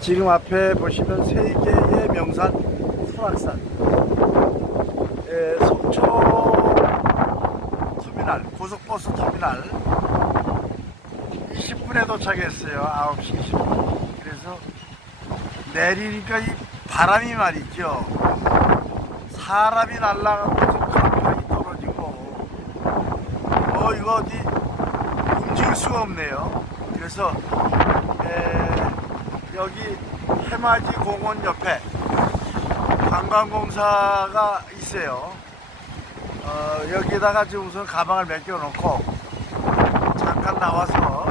지금 앞에 보시면 세계의 명산 설악산, 속초 터미널, 고속버스 터미널 20분에 도착했어요. 9시 20분. 그래서 내리니까 이 바람이 말이죠, 사람이 날아가고 간판이 떨어지고 이거 어디 움직일 수가 없네요. 그래서 여기 해맞이 공원 옆에 관광공사가 있어요. 여기다가 지금 우선 가방을 맡겨 놓고 잠깐 나와서